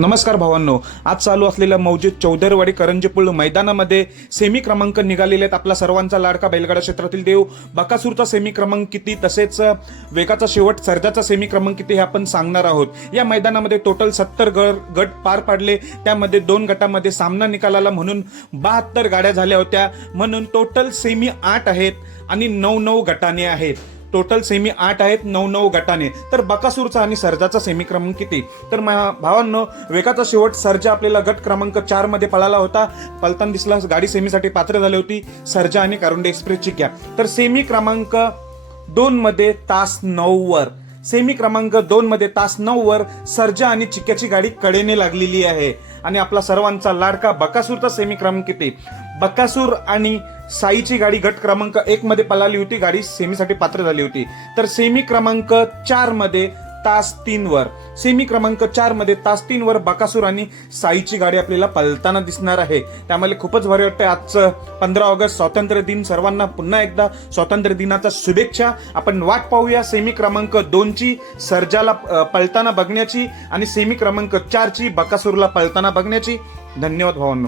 नमस्कार भावांनो आज चालू असलेल्या मौजिद चौधरवाडी करंजीपूल मैदानामध्ये सेमी क्रमांक निघालेले आहेत. आपला सर्वांचा लाडका बैलगाडा क्षेत्रातील देव. बकासूरचा सेमी क्रमांक किती तसेच वेगाचा शेवट सर्जाचा सेमी क्रमांक किती हे आपण सांगणार आहोत. या मैदानामध्ये टोटल सत्तर गट पार पाडले. त्यामध्ये दोन गटामध्ये सामना निकालाला म्हणून बहात्तर गाड्या झाल्या होत्या. म्हणून टोटल सेमी आठ आहेत आणि नऊ नऊ गटाने आहेत. टोटल सेमी आठ आहेत नऊ नऊ गटाने. तर बकासूरचा आणि सर्जाचा सेमी क्रमांक किती? तर भावांनो वेगाचा शेवट सर्जा आपल्याला गट क्रमांक चारमध्ये पळाला होता. पलतान दिसला गाडी सेमीसाठी पात्र झाली होती. सर्जा आणि कारुंडे एक्सप्रेसची घ्या. तर सेमी क्रमांक दोन मध्ये तास नऊ वर सेमी क्रमांक दोन मध्ये तास नऊ वर सर्जा आणि चिक्याची गाडी कडेने लागलेली आहे. आणि आपला सर्वांचा लाडका बकासूरचा सेमी क्रमांक किती? बकासूर आणि साईची गाडी गट क्रमांक एक मध्ये पळाली होती. गाडी सेमीसाठी पात्र झाली होती. तर सेमी क्रमांक चारमध्ये तास तीन वर. सेमी क्रमांक चारमध्ये तास तीन वर बकासूर आणि साईची गाडी आपल्याला पलताना दिसणार आहे. त्यामुळे खूपच भारी वाटतंय. आजचं पंधरा ऑगस्ट स्वातंत्र्य दिन. सर्वांना पुन्हा एकदा स्वातंत्र्य दिनाचा शुभेच्छा. आपण वाट पाहूया सेमी क्रमांक दोनची सर्जाला पळताना बघण्याची आणि सेमी क्रमांक चारची बकासूरला पळताना बघण्याची. धन्यवाद भावांनो.